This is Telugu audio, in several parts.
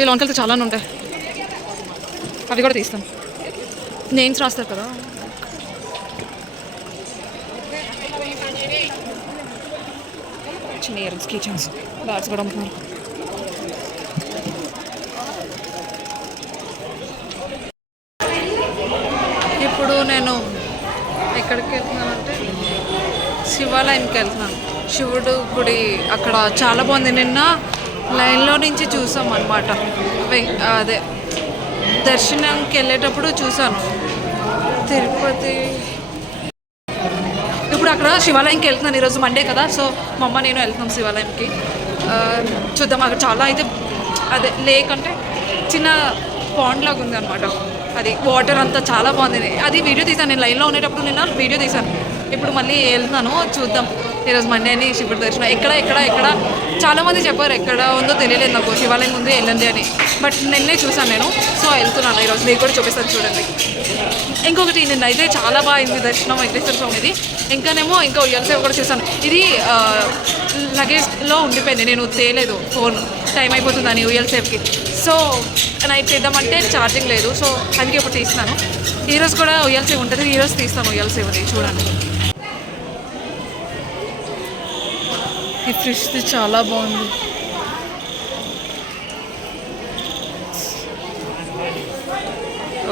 ఈ లోన్కి వెళ్తే చాలా ఉంటాయి, అవి కూడా తీస్తాం. నేమ్స్ రాస్తారు కదా. చిన్న earrings, key chains, bags కూడా అమ్ముతున్నారు. ఇప్పుడు నేను ఎక్కడికి వెళ్తున్నానంటే శివాలయంకి వెళ్తున్నాను. శివుడు గుడి అక్కడ చాలా బాగుంది. నిన్న లైన్లో నుంచి చూసాం అన్నమాట. అదే దర్శనంకి వెళ్ళేటప్పుడు చూసాను తిరుపతి. ఇప్పుడు అక్కడ శివాలయంకి వెళ్తున్నాను. ఈరోజు మండే కదా, సో మా అమ్మ నేను వెళ్తున్నాం శివాలయంకి. చూద్దాం. అక్కడ చాలా అయితే అదే లేక్ అంటే చిన్న పాండ్ లాగా ఉంది అనమాట. అది వాటర్ అంతా చాలా బాగుంది. అది వీడియో తీసాను నేను లైన్లో ఉండేటప్పుడు. నిన్న వీడియో తీసాను. ఇప్పుడు మళ్ళీ వెళ్తున్నాను. చూద్దాం. ఈరోజు మండే అని శివుడి దర్శనం. ఎక్కడ చాలామంది చెప్పారు ఎక్కడ ఉందో తెలియలేదు నాకు. శివాలయం ఉంది వెళ్ళండి అని, బట్ నిన్నే చూసాను నేను. సో వెళ్తున్నాను. ఈరోజు మీకు కూడా చూపిస్తాను చూడండి. ఇంకొకటి నిన్న అయితే చాలా బాగా అయింది దర్శనం వెంకటేశ్వర స్వామిది. ఇంకా ఉయ్యాల సేవ కూడా చూసాను. ఇది లగేజ్లో ఉండిపోయింది, నేను తేలేదు ఫోన్. టైం అయిపోతుందని ఉయ్యాల సేవకి. సో నైట్ చేద్దామంటే ఛార్జింగ్ లేదు. సో అందుకే ఇప్పుడు తీస్తున్నాను. ఈరోజు కూడా ఉయ్యాల సేవ ఉంటుంది. ఈరోజు తీస్తాను ఉయ్యాల సేవది. చూడండి. ఈ ఫ్రిడ్జ్ది చాలా బాగుంది.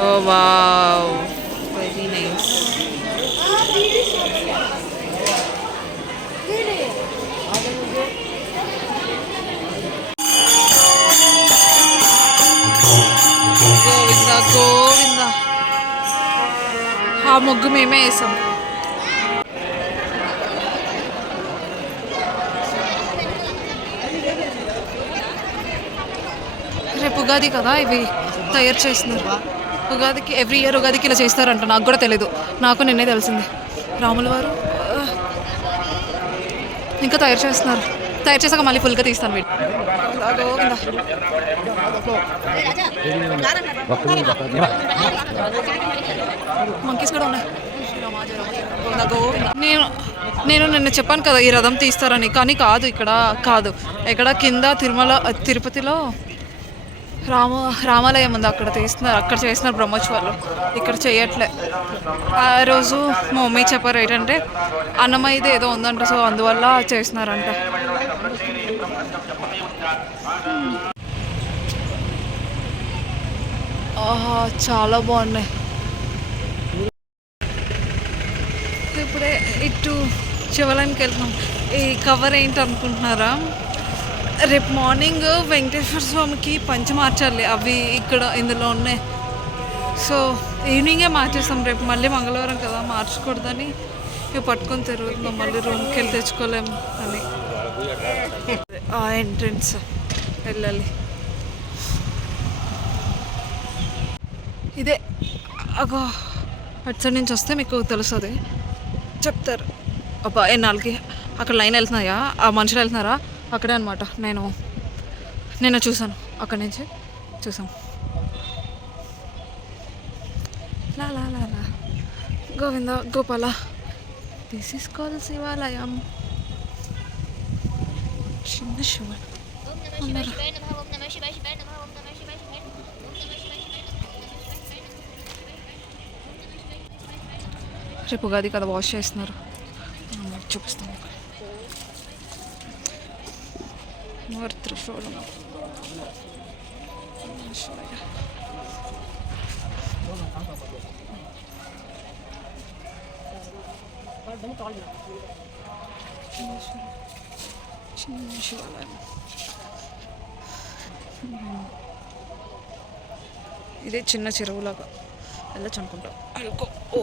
ఓ వావ్, వెరీ నైస్. గోవింద. ఆ ముగ్గు మేమే వేసాం. రేపు ఉగాది కదా, ఇవి తయారు చేస్తున్నారు. ఉగాదికి ఎవ్రీ ఇయర్ ఉగాదికి ఇలా చేస్తారంట. నాకు కూడా తెలీదు, నాకు నిన్నే తెలిసింది. రాముల వారు ఇంకా తయారు చేస్తున్నారు. తయారు చేసాక మళ్ళీ ఫుల్గా తీస్తాను వీడు. మంకీస్ కూడా ఉన్నాయి. నేను నిన్న చెప్పాను కదా ఈ రథం తీస్తారని, కానీ కాదు, ఇక్కడ కాదు. ఎక్కడ కింద తిరుపతిలో రామాలయం ఉంది, అక్కడ తీస్తున్నారు. అక్కడ చేస్తున్నారు బ్రహ్మోత్సవాలు, ఇక్కడ చేయట్లే. ఆ రోజు మా మమ్మీ చెప్పారు ఏంటంటే అన్నమయ్యది ఏదో ఉందంట, సో అందువల్ల చేస్తున్నారంట. చాలా బాగున్నాయి. ఇప్పుడే ఇటు శివాలయానికి వెళ్తున్నాం. ఈ కవర్ ఏంటి అనుకుంటున్నారా? రేపు మార్నింగ్ వెంకటేశ్వర స్వామికి పంచ మార్చాలి, అవి ఇక్కడ ఇందులో ఉన్నాయి. సో ఈవినింగే మార్చేస్తాం. రేపు మళ్ళీ మంగళవారం కదా, మార్చకూడదని ఇవి పట్టుకొని తిరుగుతున్నాం. మళ్ళీ రూమ్కి వెళ్ళి తెచ్చుకోలేము అని. ఆ ఎంట్రన్స్ వెళ్ళాలి. ఇదే అగో అటు సైడ్ నుంచి వస్తే మీకు తెలుస్తుంది, చెప్తారు. అబ్బా ఎన్నాళ్ళకి అక్కడ లైన్ వెళ్తున్నాయా, ఆ మనుషులు వెళ్తున్నారా, అక్కడే అనమాట. నేను చూసాను, అక్కడి నుంచి చూసాం. లా లా లా లా Govinda Gopala. This is called శివాలయం. చిన్న శివుడు రేపు ఉగాది కదా, వాష్ చేస్తున్నారు. చూపిస్తాను. త్రిశూలం చిన్న శివాలయం. ఇదే చిన్న చెరువులాగా వెళ్ళచ్చు అనుకుంటా. అల్కో ఓ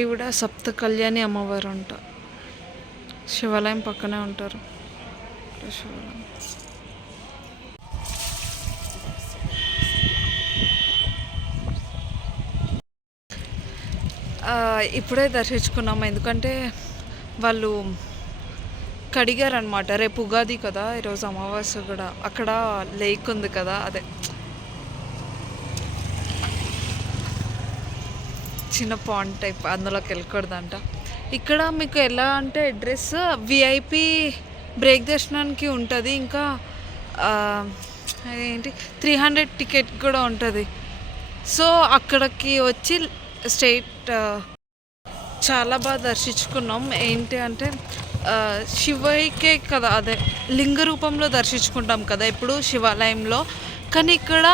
ఈవిడ సప్త కళ్యాణి అమ్మవారు అంట. శివాలయం పక్కనే ఉంటారు. శివాలయం ఇప్పుడే దర్శించుకున్నాము, ఎందుకంటే వాళ్ళు కడిగారనమాట. రేపు ఉగాది కదా, ఈరోజు అమావాస్య కూడా. అక్కడ లేక్ ఉంది కదా, అదే చిన్న పాండ్ టైప్, అందులోకి వెళ్ళకూడదంట. ఇక్కడ మీకు ఎలా అంటే అడ్రస్ విఐపి బ్రేక్ దర్శనానికి ఉంటుంది. ఇంకా అదేంటి 300 టికెట్ కూడా ఉంటుంది. సో అక్కడికి వచ్చి స్ట్రైట్ చాలా బాగా దర్శించుకున్నాం. ఏంటి అంటే శివయ్యకే కదా, అదే లింగ రూపంలో దర్శించుకుంటాం కదా ఇప్పుడు శివాలయంలో, కానీ ఇక్కడ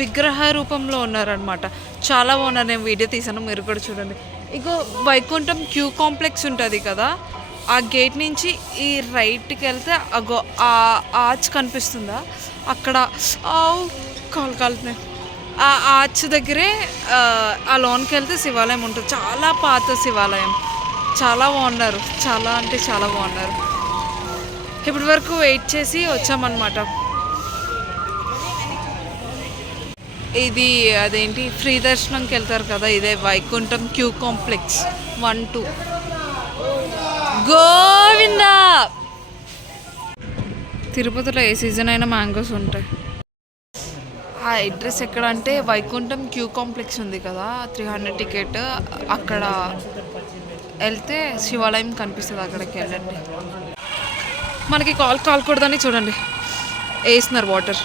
విగ్రహ రూపంలో ఉన్నారనమాట. చాలా బాగున్నారు. నేను వీడియో తీసాను, మీరు కూడా చూడండి. ఇగో వైకుంఠం క్యూ కాంప్లెక్స్ ఉంటుంది కదా, ఆ గేట్ నుంచి ఈ రైట్కి వెళ్తే అగో ఆ ఆర్చ్ కనిపిస్తుందా, అక్కడ కాలు కాలుతున్నాయి. ఆ ఆర్చ్ దగ్గరే ఆ లోన్కి వెళ్తే శివాలయం ఉంటుంది. చాలా పాత శివాలయం. చాలా బాగున్నారు, చాలా అంటే చాలా బాగున్నారు. ఇప్పటి వరకు వెయిట్ చేసి వచ్చామన్నమాట. ఇది అదేంటి ఫ్రీ దర్శనంకి వెళ్తారు కదా, ఇదే వైకుంఠం క్యూ కాంప్లెక్స్ 1, 2. గోవిందా. తిరుపతిలో ఏ సీజన్ అయినా మ్యాంగోస్ ఉంటాయి. ఆ అడ్రస్ ఎక్కడ అంటే వైకుంఠం క్యూ కాంప్లెక్స్ ఉంది కదా, 300 టికెట్, అక్కడ వెళ్తే శివాలయం కనిపిస్తుంది. అక్కడికి వెళ్ళండి. మనకి కాలకూడదని చూడండి వేస్తున్నారు వాటర్.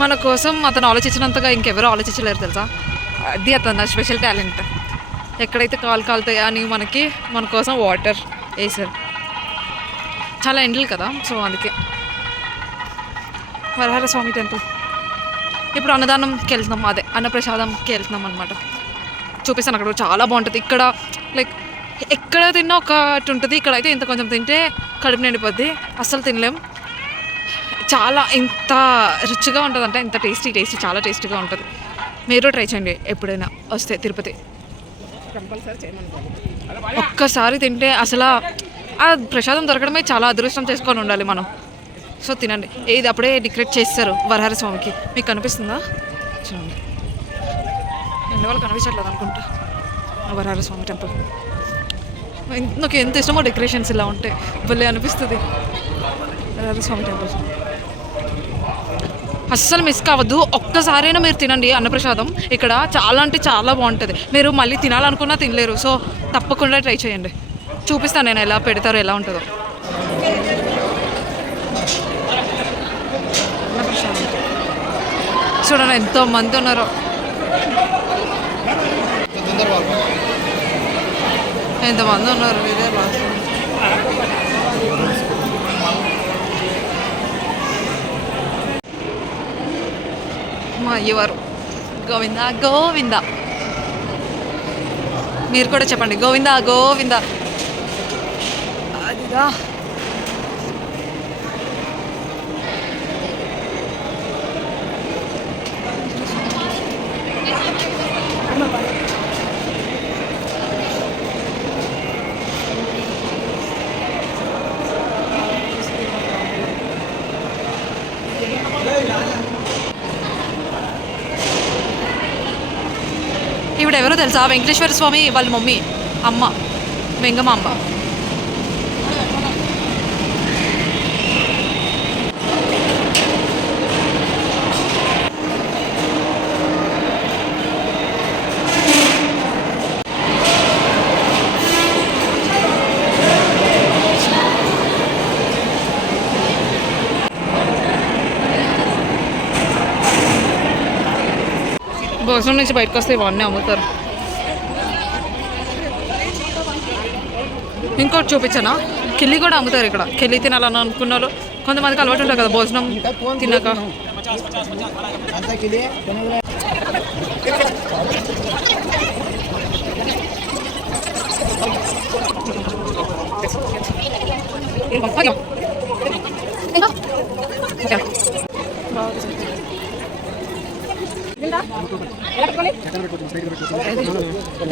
మన కోసం అతను ఆలోచించినంతగా ఇంకెవరూ ఆలోచించలేరు తెలుసా. అది అతను స్పెషల్ టాలెంట్. ఎక్కడైతే కాలుతాయా అని మన కోసం వాటర్ వేసారు. చాలా ఎండలు కదా, సో అందుకే. వరహర స్వామి టెంపుల్. ఇప్పుడు అన్నదానంకి వెళ్తున్నాం, అదే అన్నప్రసాదంకి వెళ్తున్నాం అనమాట. చూపిస్తాను, అక్కడ చాలా బాగుంటుంది. ఇక్కడ లైక్ ఎక్కడ తిన్నా ఒకటి ఉంటుంది. ఇక్కడైతే ఇంత కొంచెం తింటే కడుపు నిండిపోద్ది, అస్సలు తినలేం. చాలా ఇంత రుచిగా ఉంటుంది అంటే ఇంత టేస్టీ చాలా టేస్టీగా ఉంటుంది. మీరు ట్రై చేయండి ఎప్పుడైనా వస్తే తిరుపతి. ఒక్కసారి తింటే అసలు ఆ ప్రసాదం దొరకడమే చాలా అదృష్టం చేసుకొని ఉండాలి మనం. సో తినండి. ఇది అప్పుడే డెకరేట్ చేస్తారు వరహర స్వామికి. మీకు కనిపిస్తుందా చూడండి. వాళ్ళు కనిపించట్లేదు అనుకుంటా. వరహర స్వామి టెంపుల్ నాకు ఎంత ఇష్టమో డెకరేషన్స్ ఇలా ఉంటాయి, భలే అనిపిస్తుంది. వరహర స్వామి టెంపుల్ అస్సలు మిస్ కావద్దు. ఒక్కసారైనా మీరు తినండి అన్నప్రసాదం. ఇక్కడ చాలా అంటే చాలా బాగుంటుంది. మీరు మళ్ళీ తినాలనుకున్నా తినలేరు. సో తప్పకుండా ట్రై చేయండి. చూపిస్తాను నేను ఎలా పెడతారో, ఎలా ఉంటుందో. అన్నప్రసాదం చూడండి ఎంతోమంది ఉన్నారో. ఎంతమంది ఉన్నారు. ఇదే లాస్ట్ మా అయ్యవారు. గోవిందా గోవిందా. మీరు కూడా చెప్పండి గోవిందా గోవిందా. అదిదా ఈవిడ ఎవరో తెలుసా? వెంకటేశ్వర స్వామి వాళ్ళ మమ్మీ, అమ్మ వెంగమాంబ. భోజనం నుంచి బయటకు వస్తే ఇవన్నీ అమ్ముతారు. ఇంకోటి చూపించానా, కిల్లి కూడా అమ్ముతారు ఇక్కడ. కిల్లి తినాలని అనుకున్నారు కొంతమందికి, అలవాటు ఉంటుంది కదా భోజనం తిన్నాక.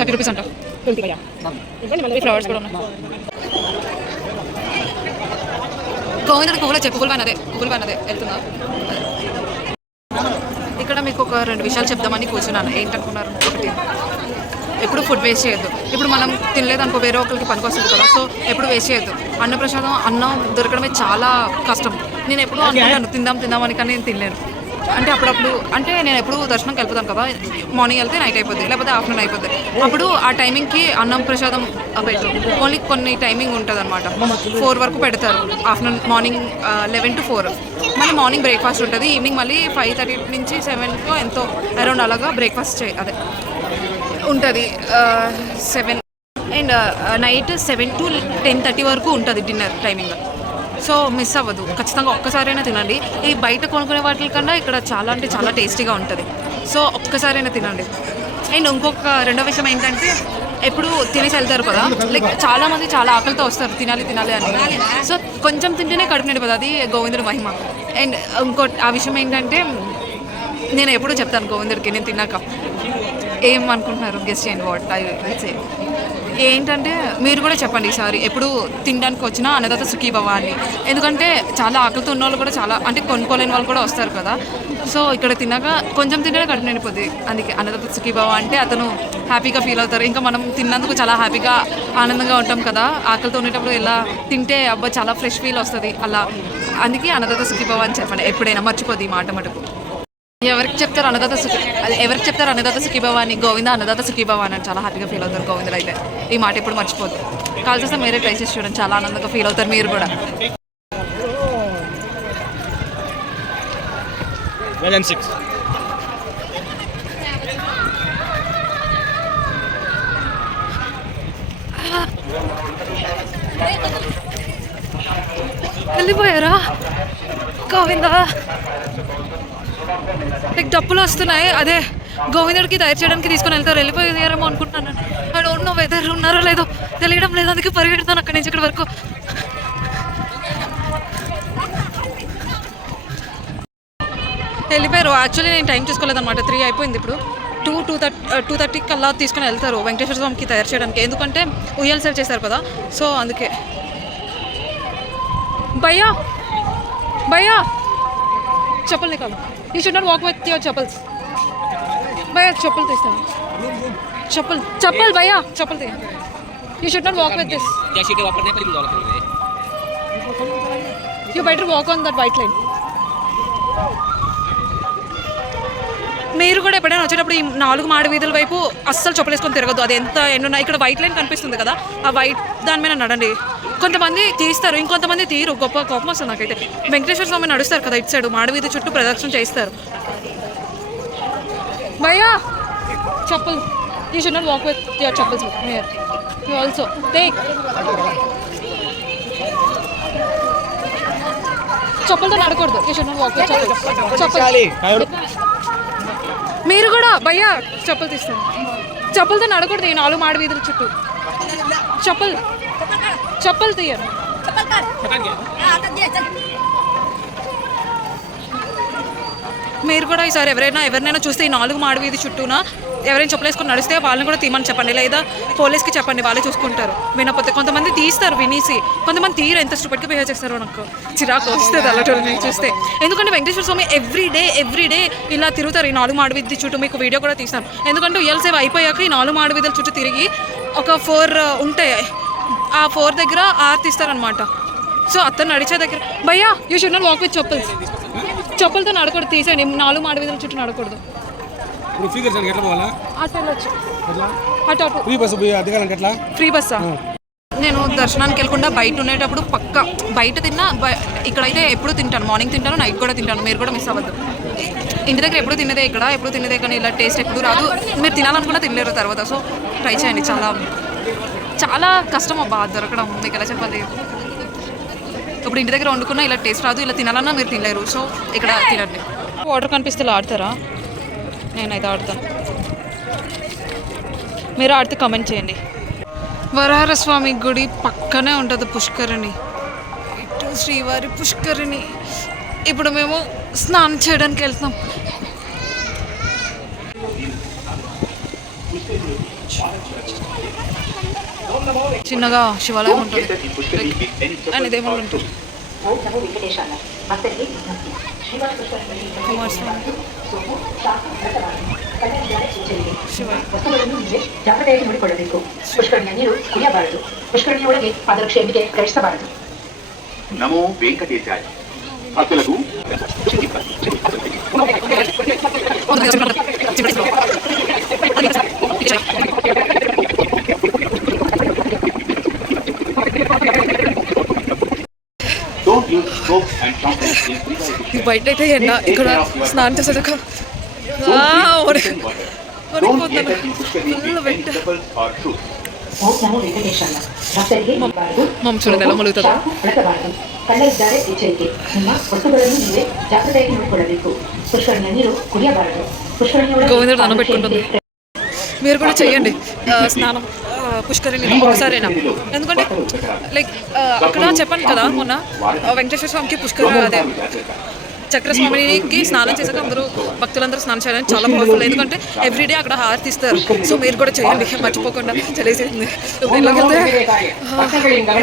₹30 అంట. ఫ్లవర్స్ కూడా ఉన్నాయి. గోవిందుడికి పువ్వులో పువ్వులు పైనదే వెళ్తుందా. ఇక్కడ మీకు ఒక 2 విషయాలు చెప్దామని కూర్చున్నాను. ఏంటనుకున్నారు? ఒకటి, ఎప్పుడు ఫుడ్ వేస్ట్ చేయొద్దు. ఇప్పుడు మనం తినలేదనుకో వేరే ఒకరికి పనికి వస్తుంది కదా, సో ఎప్పుడు వేస్ట్ చేయొద్దు. అన్నప్రసాదం అన్నం దొరకడమే చాలా కష్టం. నేను ఎప్పుడు అనుకుంటాను తిందామని, కానీ నేను తినలేను. అంటే అప్పుడప్పుడు అంటే నేను ఎప్పుడు దర్శనంకి వెళ్ళిపోతాను కదా, మార్నింగ్ వెళ్తే నైట్ అయిపోద్ది, లేకపోతే ఆఫ్టర్నూన్ అయిపోద్ది. అప్పుడు ఆ టైమింగ్కి అన్నం ప్రసాదం పెట్టు. ఓన్లీ కొన్ని టైమింగ్ ఉంటుంది అనమాట. 4 వరకు పెడతారు. Afternoon morning 11 to 4. మళ్ళీ మార్నింగ్ బ్రేక్ఫాస్ట్ ఉంటుంది. ఈవినింగ్ మళ్ళీ 5:30 నుంచి 7 ఎంతో అరౌండ్ అలాగా బ్రేక్ఫాస్ట్ అదే ఉంటుంది. 7 అండ్ నైట్ 7 to 10:30 వరకు ఉంటుంది డిన్నర్ టైమింగ్. సో మిస్ అవ్వదు, ఖచ్చితంగా ఒక్కసారైనా తినండి. ఈ బయట కొనుక్కునే వాటి కన్నా ఇక్కడ చాలా అంటే చాలా టేస్టీగా ఉంటుంది. సో ఒక్కసారైనా తినండి. అండ్ ఇంకొక రెండో విషయం ఏంటంటే, ఎప్పుడు తినేసి వెళ్తారు కదా, లైక్ చాలామంది చాలా ఆకలితో వస్తారు తినాలి అని. సో కొంచెం తింటేనే కడుపు నిండిపోతుంది, అది గోవిందుడి మహిమ. అండ్ ఆ విషయం ఏంటంటే, నేను ఎప్పుడూ చెప్తాను గోవిందుడికి నేను తిన్నాక, ఏమనుకుంటున్నారు గెస్ట్ చేయండి వాట్ ఐ విల్ సే. ఏంటంటే మీరు కూడా చెప్పండి ఈసారి ఎప్పుడు తినడానికి వచ్చినా అన్నదాత సుఖీభవ అని. ఎందుకంటే చాలా ఆకలితో ఉన్న వాళ్ళు కూడా చాలా అంటే కొనుక్కోలేని వాళ్ళు కూడా వస్తారు కదా. సో ఇక్కడ తిన్నాక కొంచెం తింటేనే కడుపు నిండిపోద్ది. అందుకే అన్నదాత సుఖీభవ అంటే అతను హ్యాపీగా ఫీల్ అవుతారు. ఇంకా మనం తిన్నందుకు చాలా హ్యాపీగా ఆనందంగా ఉంటాం కదా. ఆకలితో ఉండేటప్పుడు ఇలా తింటే అబ్బా చాలా ఫ్రెష్ ఫీల్ వస్తుంది అలా. అందుకే అన్నదాత సుఖీభవ అని చెప్పండి ఎప్పుడైనా, మర్చిపోద్ది ఈ మాట మటుకు. ఎవరికి చెప్తారు అన్నదాత సుఖీభవ అని? గోవింద అన్నదాత సుఖీభవ అని చాలా హ్యాపీగా ఫీల్ అవుతారు గోవిందుడు అయితే. ఈ మాట ఎప్పుడు మర్చిపోద్దు. కాల్ చేస్తే మీరే ట్రై చేసి చూడండి, చాలా ఆనందంగా ఫీల్ అవుతారు మీరు కూడా. వెళ్ళిపోయారా గోవింద? లైక్ డప్పులు వస్తున్నాయి, అదే గోవిందుడికి తయారు చేయడానికి తీసుకొని వెళ్తారు. వెళ్ళిపోయారేమో అనుకుంటున్నాను. ఐ డోంట్ నో వెదర్ ఉన్నారో లేదో తెలియడం లేదు, అందుకే పరిగెడతాను అక్కడి నుంచి ఇక్కడి వరకు. వెళ్ళిపోయారు. యాక్చువల్లీ నేను టైం చూసుకోలేదన్నమాట. 3 అయిపోయింది. ఇప్పుడు 2:30 కల్లా తీసుకొని వెళ్తారు వెంకటేశ్వర స్వామికి తయారు చేయడానికి. ఎందుకంటే ఉయ్యాల సేవ చేస్తారు కదా, సో అందుకే. భయ్యా చెప్పలు నీకాలు. You should not walk with your chappals. భయ్యా చెప్పులు తీస్తాను. చెప్పల్ భయ్యా చెప్పలు తీ. You should not walk with this. You better walk on that white line. మీరు కూడా ఎప్పుడైనా వచ్చేటప్పుడు ఈ 4 మాడి వీధుల వైపు అస్సలు చెప్పులేసుకొని తిరగద్దు. అది ఎంత ఎండున్నా ఇక్కడ వైట్ లైన్ కనిపిస్తుంది కదా, ఆ వైట్ దాని మీద నడండి. కొంతమంది తీస్తారు, ఇంకొంతమంది తీరు. గొప్ప కోపం వస్తుంది నాకైతే. వెంకటేశ్వర స్వామి నడుస్తారు కదా ఇటు సైడ్, మాడి వీధి చుట్టూ ప్రదక్షిణ చేస్తారు. భయ్యా చెప్పులు. You should not walk with your chappals here. You also take. చెప్పులతో నడకూడదు. You should not walk with chappals. మీరు కూడా భయ్యా చెప్పులు తీస్తారు. చెప్పులతో నడకూడదు ఈ 4 మాడి వీధుల చుట్టూ. చెప్పులు తీయరు. మీరు కూడా ఈసారి ఎవరినైనా చూస్తే ఈ 4 మాడి వీధి చుట్టూన ఎవరైనా చెప్పులు వేసుకొని నడిస్తే వాళ్ళని కూడా తీయమని చెప్పండి, లేదా పోలీస్కి చెప్పండి, వాళ్ళే చూసుకుంటారు. వినకపోతే కొంతమంది తీస్తారు వినేసి, కొంతమంది తీరు. ఎంత స్టూపిడ్గా బిహేవ్ చేస్తారో నాకు చిరాకు వస్తుంది అలాంటి చూస్తే. ఎందుకంటే వెంకటేశ్వర స్వామి ఎవ్రీడే ఇలా తిరుగుతారు ఈ 4 మాడి వీధి చుట్టూ. మీకు వీడియో కూడా తీస్తాను. ఎందుకంటే ఉయ్యాల సేవ అయిపోయాక ఈ 4 మాడి వీధుల చుట్టూ తిరిగి ఒక 4 ఉంటాయి. ఆ 4 దగ్గర ఆర్తిస్తారనమాట. సో అతను నడిచే దగ్గర భయ్యా you should not walk with chappals. చెప్పులతో నడకూడదు, తీసేయండి. 4 మాడి వీధుల చుట్టూ నడకూడదు. ఫ్రీ బస్సా? నేను దర్శనానికి వెళ్ళకుండా బయట ఉండేటప్పుడు పక్క బయట తిన్నా. ఇక్కడైతే ఎప్పుడు తింటాను, మార్నింగ్ తింటాను, నైట్ కూడా తింటాను. మీరు కూడా మిస్ అవ్వద్దు. ఇంటి దగ్గర ఎప్పుడు తినేదే, ఇక్కడ ఎప్పుడు తినేదే, కానీ ఇలా టేస్ట్ ఎప్పుడు రాదు. మీరు తినాలనుకున్నా తినలేరు తర్వాత. సో ట్రై చేయండి, చాలా చాలా కష్టం అబ్బా దొరకడం, మీకు ఎలా చెప్పాలి. ఇప్పుడు ఇంటి దగ్గర వండుకున్నా ఇలా టేస్ట్ రాదు, ఇలా తినాలన్నా మీరు తినలేరు. సో ఇక్కడ తినండి. వాటర్ కనిపిస్తే ఇలా ఆడతారా? నేనైతే ఆడతాను, మీరు ఆడితే కామెంట్ చేయండి. వరాహస్వామి గుడి పక్కనే ఉంటుంది పుష్కరిణి, ఇటు శ్రీవారి పుష్కరిణి. ఇప్పుడు మేము స్నానం చేయడానికి వెళ్తాం. చిన్నగా శివాలయం ఉంటుంది అండ్ ఇదేమో ఉంటుంది. నమో వెంకటేశాయ. భక్తులకు బయట అయితే ఎండ, ఇక్కడ స్నానం చేసేదాకా మమ్మ చూడండి ఎలా మొలుగుతుందా. గోవిందుడు దండం పెట్టుకుంటుంది. మీరు కూడా చెయ్యండి స్నానం పుష్కరిణి ఒకసారైనా. ఎందుకంటే లైక్ అక్కడ చెప్పాను కదా మొన్న వెంకటేశ్వర స్వామికి పుష్కరిణి అదే చక్రస్వామికి స్నానం చేశాక అందరూ భక్తులందరూ స్నానం చేయడానికి చాలా పవర్ఫుల్. ఎందుకంటే ఎవ్రీడే అక్కడ హారతి ఇస్తారు. సో మీరు కూడా చేయండి మర్చిపోకుండా. చలేసింది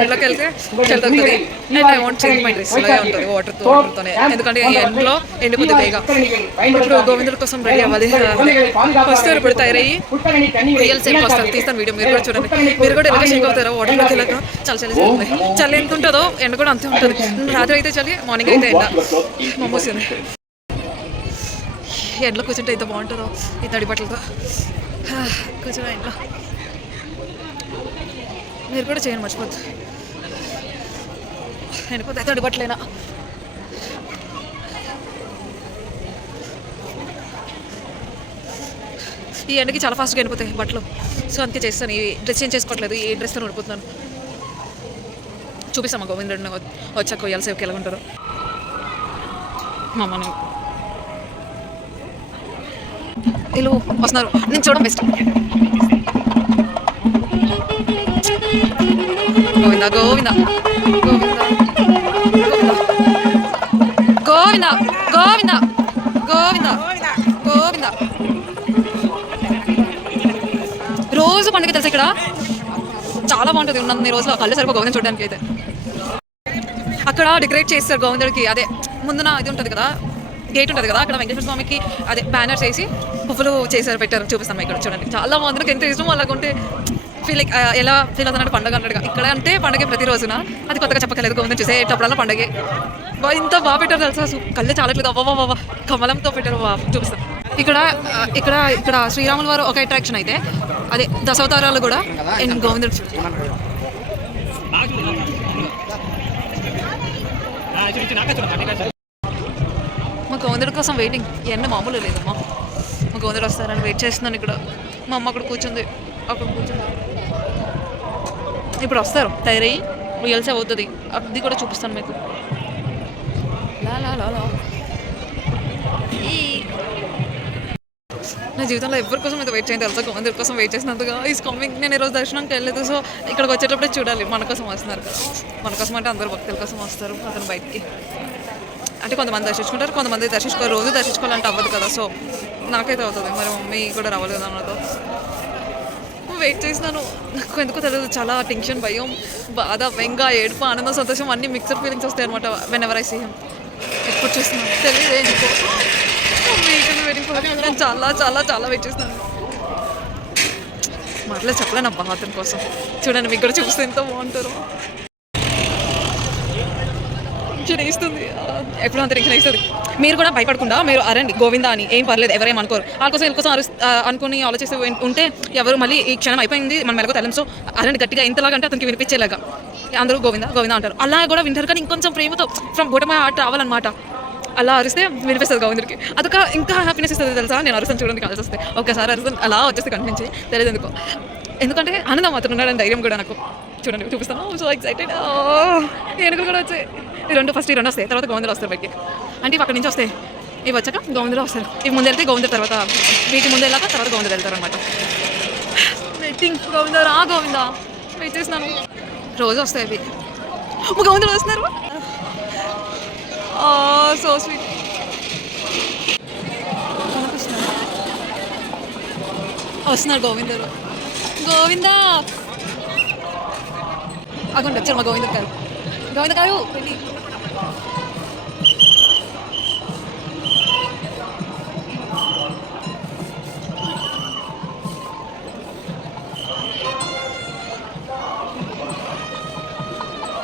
ఇళ్ళకి వెళ్తే చదువుతుంది. And I want change my dress ఇలాగే ఉంటుంది వాటర్తోనే. ఎందుకంటే ఎండలో ఎండిపోతే బేగా. ఇప్పుడు గోవిందుడి కోసం రెడీ అవ్వాలి. వస్తారు ఇప్పుడు తయారయ్యి రియల్ సేపు వస్తారు. తీస్తాను వీడియో, మీరు కూడా చూడండి. మీరు కూడా ఎలా షేక్ అవుతారో వాటర్లోకి వెళ్ళాక. చాలా చలి చలి ఎంత ఉంటుందో ఎండ కూడా అంతే ఉంటుంది. రాత్రి అయితే చలి, మార్నింగ్ అయితే ఎండ. మమ్మూసింది ఎండలో కూర్చుంటే ఎంత బాగుంటుందో ఈ తడి బట్టలతో కూర్చొని ఇంట్లో. మీరు కూడా చేయండి మర్చిపోద్దు. ఎండిపోతే తడి బట్టలేనా. ఈ ఎండకి చాలా ఫాస్ట్గా ఎండిపోతాయి బట్టలు. సో అందుకే చేస్తాను. ఈ డ్రెస్ చేంజ్ చేసుకోవట్లేదు, ఈ డ్రెస్తో ఉండిపోతున్నాను. చూపిస్తామా గోవిందుడిని వచ్చాక కొయ్యాలి సేవకి ఎలా ఉంటారో. మా అమ్మని వీళ్ళు వస్తున్నారు, నేను చూడడం బెస్ట్. గోవింద గోవింద గోవింద గోవింద గోవింద గోవింద. రోజు పండుగ తెలుసు ఇక్కడ, చాలా బాగుంటుంది. ఉన్నన్ని రోజులు కళ్ళు సరిపో గోవింద చూడడానికి. అయితే అక్కడ డెకరేట్ చేస్తారు గోవిందుడికి. అదే ముందున ఇది ఉంటుంది కదా, గేట్ ఉంటుంది కదా, అక్కడ వెంకటేశ్వర స్వామికి అదే బ్యానర్స్ వేసి పువ్వులు చేశారు, పెట్టారు. చూపిస్తాం ఇక్కడ చూడండి. చాలా మందికి ఎంత ఇష్టం అలాగుంటే ఫీల్ లైక్ ఎలా ఫీల్ అవుతున్నట్టు పండుగ అన్నట్టుగా. ఇక్కడ అంటే పండుగ ప్రతి రోజున, అది కొత్తగా చెప్పకలేదు. గోవిందుడు చూసేటప్పుడల్లా పండుగే. ఇంత బాగా పెట్టారు తెలుసా, కళ్ళే చాలట్లేదు. అవ్వ కమలంతో పెట్టారు. చూపిస్తాం ఇక్కడ ఇక్కడ ఇక్కడ శ్రీరాముల వారు ఒక అట్రాక్షన్ అయితే, అదే దశావతారాలు కూడా గోవిందుడు. మా గోవిందుడి కోసం వెయిటింగ్. ఎండ మామూలు లేదమ్మా. మా గోవిందుడు వస్తారని వెయిట్ చేస్తున్నాను ఇక్కడ. మా అమ్మ అక్కడ కూర్చుంది, అక్కడ కూర్చుంది. ఇప్పుడు వస్తారు తయారయ్యి, రియల్సే అవుతుంది. అది కూడా చూపిస్తాను మీకు. నా జీవితంలో ఎవరి కోసం అయితే వెయిట్ చేయండి తెలుసా, గోవిందుడి కోసం వెయిట్ చేసినందుగా. Is coming. నేను ఈరోజు దర్శనానికి వెళ్ళలేదు. సో ఇక్కడికి వచ్చేటప్పుడే చూడాలి. మన కోసం వస్తున్నారు కదా. మన కోసం అంటే అందరు భక్తుల కోసం వస్తారు. అతను బయటికి అంటే కొంతమంది దర్శించుకుంటారు, కొంతమంది దర్శించుకోరు. రోజు దర్శించుకోవాలంటే అవ్వదు కదా. సో నాకైతే అవుతుంది, మరి మమ్మీ కూడా రావాలి కదా నాతో. వెయిట్ చేసినాను. నాకు ఎందుకో తెలియదు, చాలా టెన్షన్, భయం, బాధ, వెంగ, ఏడుపు, ఆనందం, సంతోషం అన్నీ మిక్సర్ ఫీలింగ్స్ వస్తాయి అనమాట. Whenever I see him. ఎప్పుడు చూస్తున్నాను తెలియదు ఎందుకో. నేను చాలా చాలా చాలా వెయిట్ చేస్తున్నాను. మాటలో చెప్పలేను అబ్బా అతని కోసం. చూడండి, మీకు కూడా చూస్తే ఎంత బాగుంటారో. ఇస్తుంది ఎప్పుడు అంత టెన్షన్ ఇస్తుంది. మీరు కూడా భయపడకుండా మీరు అరండి గోవిందా అని, ఏం పర్లేదు, ఎవరేం అనుకోరు. వాళ్ళ కోసం వీళ్ళ కోసం అనుకుని ఆలోచిస్తూ ఉంటే ఎవరు మళ్ళీ ఈ క్షణం అయిపోయింది మనం మెలగో తెలం. సో అరండి గట్టిగా, ఎంతలాగా అతనికి వినిపించేలాగా అందరూ గోవిందా గోవిందా అంటారు. అలా కూడా వింటారు, కానీ ఇంకొంచెం ప్రేమతో ఫ్రమ్ బొటమ హార్ట్ రావాలన్నమాట. అలా అరిస్తే వినిపిస్తుంది గోవిందుడికి. అదొక ఇంకా హ్యాపీనెస్ ఇస్తుంది తెలుసా. నేను అరుస్తాను చూడండి, కలిసి వస్తే ఒక్కసారి అరుస్తాను, అలా వచ్చేస్తే కనిపించి తెలియదు ఎందుకో. ఎందుకంటే ఆనందం మాత్రం ఉన్నాడని ధైర్యం కూడా నాకు. చూడండి చూపిస్తాను. So excited. ఏనుగులు కూడా వచ్చాయి. ఈ రెండు వస్తాయి, తర్వాత గోవిందలు వస్తారు బయటికి. అంటే ఇవి అక్కడి నుంచి వస్తాయి, ఇవి వచ్చాక గోవిందలు వస్తారు. ఇవి ముందు వెళ్తే గోవింద, తర్వాత వీటి ముందు వెళ్ళాక తర్వాత గోవిందలు వెళ్తారు అనమాట. వెయిటింగ్. గోవిందా వెయిట్ చేసినాను. రోజు వస్తాయి అవి. గోవిందలు వస్తున్నారు. So sweet. వస్తున్నారు గోవిందరు. గోవిందా అక్కడ వచ్చారు మా గోవింద గారు వెళ్ళి.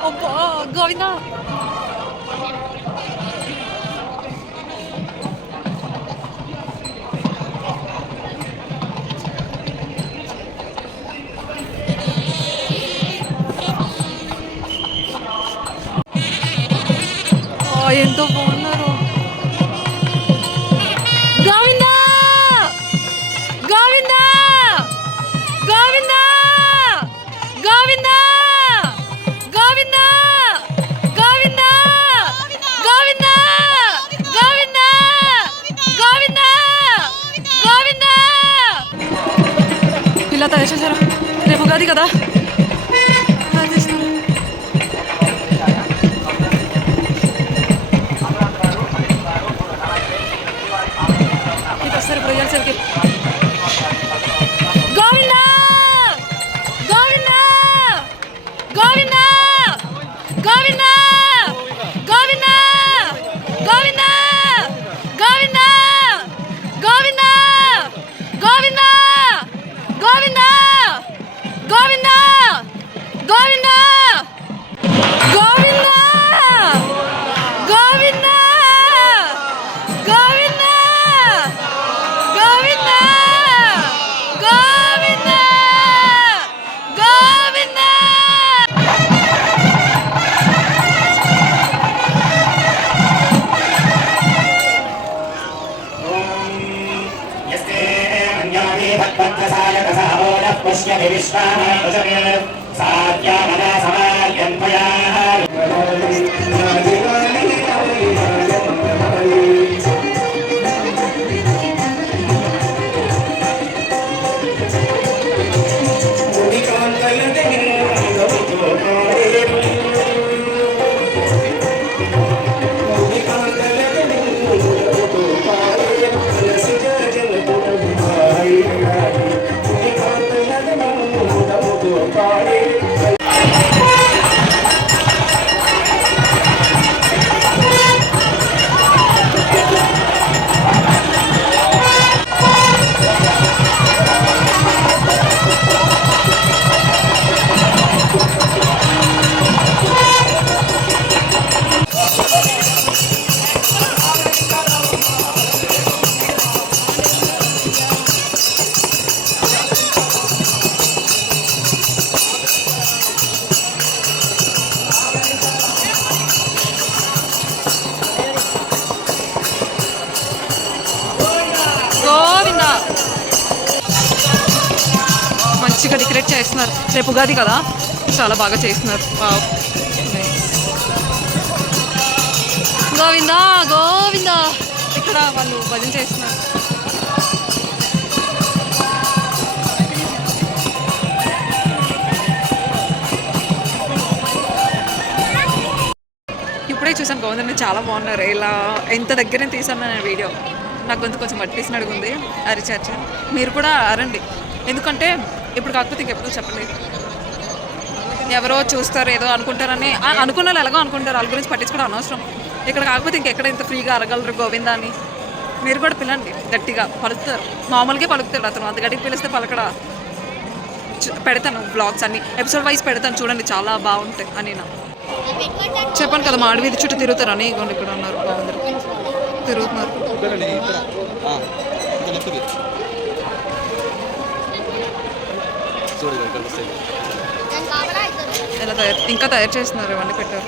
అబ్బా గోవిందా. ఎంతో బాగున్నారు. గోవిందా గోవిందా గోవిందా గోవిందా గోవిందా గోవిందా గోవిందా గోవిందా గోవిందా గోవిందా. ఇలా తయారు చేశారా? రేపు ఉగాది కదా. గోవిందా గోవిందా గోవిందా గోవిందా గోవిందా గోవిందా గోవిందా గోవిందా గోవిందా గోవిందా గోవిందా గోవిందా గోవిందా గోవిందా గోవిందా గోవిందా గోవిందా గోవిందా. మంచిగా డెకరేట్ చేస్తున్నారు. రేపు ఉగాది కదా, చాలా బాగా చేస్తున్నారు. గోవిందా గోవిందా. ఇక్కడ వాళ్ళు భజన చేస్తున్నారు. ఇప్పుడే చూసాను గోవిందని, చాలా బాగున్నారు. ఇలా ఎంత దగ్గర తీసాను నేను వీడియో. నాకు గొంతు కొంచెం మట్టిసినట్టుగా ఉంది, అరిచార్చ. మీరు కూడా అరండి, ఎందుకంటే ఇప్పుడు కాకపోతే ఇంకెప్పుడు చెప్పలేదు. ఎవరో చూస్తారు ఏదో అనుకుంటారని అనుకున్న వాళ్ళు ఎలాగో అనుకుంటారు, వాళ్ళ గురించి పట్టించుకోవడం అనవసరం. ఇక్కడ కాకపోతే ఇంకెక్కడ ఇంత ఫ్రీగా అరగలరు గోవిందా అని. మీరు కూడా పిలండి, గట్టిగా పలుకుతారు. మామూలుగా పలుకుతాడు అతను, అంత గట్టిగా పిలిస్తే పలకడా. పెడతాను బ్లాగ్స్ అన్ని ఎపిసోడ్ వైజ్ పెడతాను, చూడండి చాలా బాగుంటాయి అని. నా చెప్పాను కదా, మా అడవి చుట్టూ తిరుగుతారు అని. ఇగోండి ఇక్కడ ఉన్నారు బాగుందరు, తిరుగుతున్నారు. ఎలా ఇంకా తయారు చేస్తున్నారు, ఇవన్నీ పెట్టారు.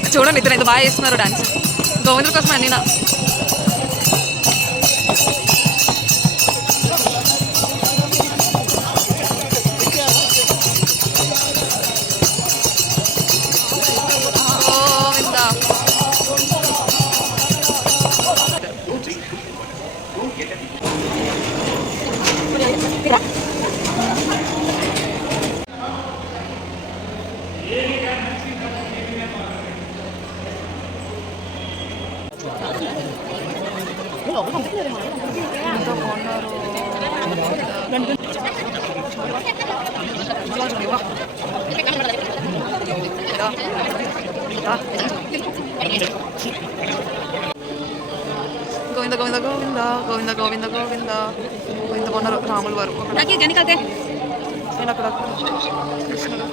చూడండి ఇద్దరు ఎంత బాగా చేస్తున్నారు డాన్స్. గోవిందుల కోసం అన్నీనా. గోవింద గోవింద గోవింద గోవింద గోవింద గోవింద గోవింద కొన్నారు రాముల వారు. నేను అక్కడ కృష్ణుడు.